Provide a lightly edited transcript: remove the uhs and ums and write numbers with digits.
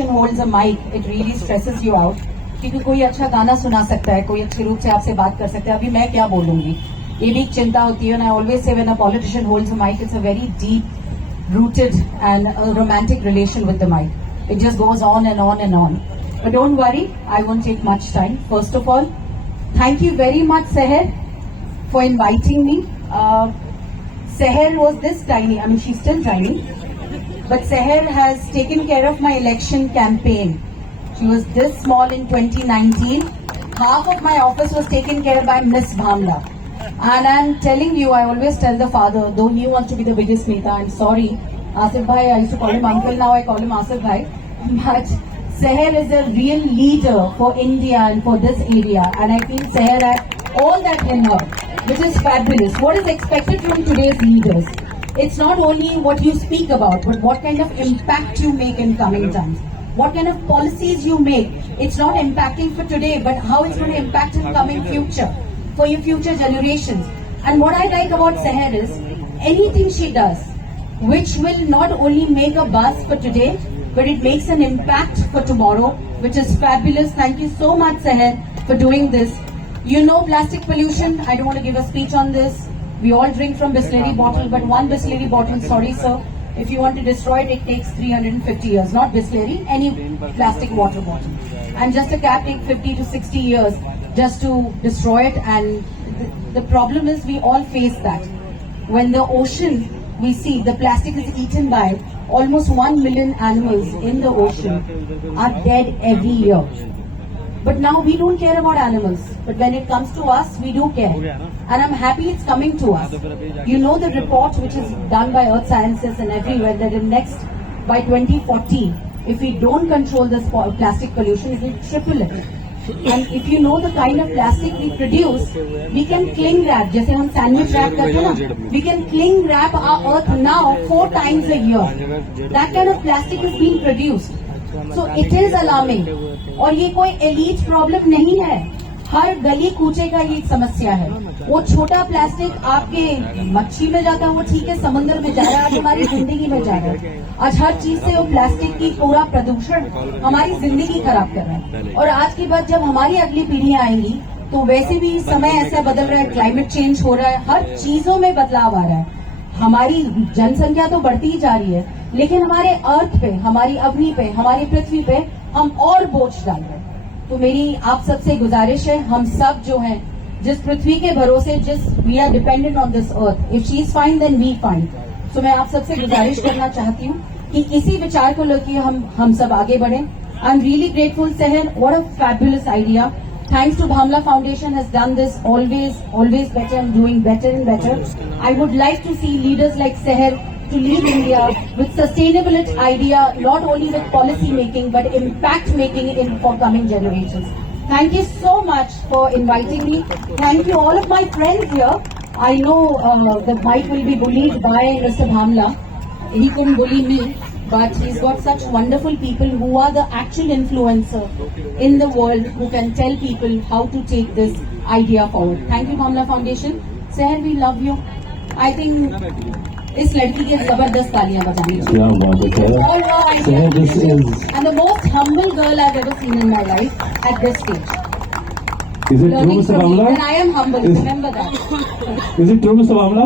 politician holds a mic, it really stresses you out. क्योंकि कोई अच्छा गाना सुना सकता है, कोई अच्छे रूप से आपसे बात कर सकता है. अभी मैं क्या बोलूंगी, ये भी एक चिंता होती है. And I always say when a politician holds a mic, it's a very deep-rooted and a romantic relation with the mic. It just goes on and on and on. But don't worry, I won't take much time. First of all, thank you very much, Seher, for inviting me. Seher was this tiny. I mean, she's still tiny. But Seher has taken care of my election campaign. She was this small in 2019. Half of my office was taken care by Miss Bhamla. And I'm telling you, I always tell the father, though he wants to be the biggest Neta, I'm sorry. Asif Bhai, I used to call him uncle, now I call him Asif Bhai. But Seher is a real leader for India and for this area. And I feel Seher has all that in her, which is fabulous. What is expected from today's leaders? It's not only what you speak about, but what kind of impact you make in coming times. What kind of policies you make. It's not impacting for today, but how it's going to impact in coming future, for your future generations. And what I like about Seher is, anything she does, which will not only make a buzz for today, but it makes an impact for tomorrow, which is fabulous. Thank you so much, Seher, for doing this. You know plastic pollution. I don't want to give a speech on this. We all drink from Bisleri bottle, but one Bisleri bottle, sorry sir, if you want to destroy it, it takes 350 years. Not Bisleri, any plastic water bottle. And just a cap takes 50 to 60 years just to destroy it. And the problem is we all face that. When the ocean, we see the plastic is eaten by almost 1 million animals in the ocean are dead every year. But now we don't care about animals. But when it comes to us, we do care. And I'm happy it's coming to us. You know the report which is done by Earth Sciences and everywhere that in next, by 2040, if we don't control this plastic pollution, it will triple it. And if you know the kind of plastic we produce, we can cling wrap. जैसे हम sandwich wrap करते हैं ना, we can cling wrap our earth now 4 times a year. That kind of plastic is being produced. So it is alarming. और ये कोई elite problem नहीं है. हर गली कूचे का ये एक समस्या है. वो छोटा प्लास्टिक आपके मच्छी में जाता है, वो ठीक है, समुद्र में जा रहा है, आज हमारी जिंदगी में जा रहा है. आज हर चीज से वो प्लास्टिक की पूरा प्रदूषण हमारी जिंदगी खराब कर रहा है. और आज की बात जब हमारी अगली पीढ़ियां आएंगी, तो वैसे भी समय ऐसा बदल रहा है, क्लाइमेट चेंज हो रहा है, हर चीजों में बदलाव आ रहा है. हमारी जनसंख्या तो बढ़ती ही जा रही है, लेकिन हमारे अर्थ पे, हमारी अग्नि पे, हमारी पृथ्वी पे हम और बोझ डाल रहे हैं. तो मेरी आप सबसे गुजारिश है, हम सब जो हैं, जिस पृथ्वी के भरोसे, जिस we are dependent on this earth, if she is fine then we fine. तो मैं आप सबसे गुजारिश करना चाहती हूँ कि इसी विचार को लेकर हम सब आगे बढ़ें. I am really grateful Seher, what a fabulous idea. Thanks to Bhamla Foundation has done this always better and doing better and better. I would like to see leaders like Seher to lead India with sustainability idea, not only with policy making, but impact making for coming generations. Thank you so much for inviting me. Thank you all of my friends here. I know that Mike will be bullied by Mr. Bhamla. He couldn't bully me. But he's got such wonderful people who are the actual influencer in the world who can tell people how to take this idea forward. Thank you, Bhamla Foundation. Seher, we love you. I think इस लड़की के जबरदस्त तालियां बजानी चाहिए. And the most humble girl I've ever seen in my life at this stage. Is it true, Mr. Bhamla? And I am humble. Remember that. Is it true, Mr. Bhamla?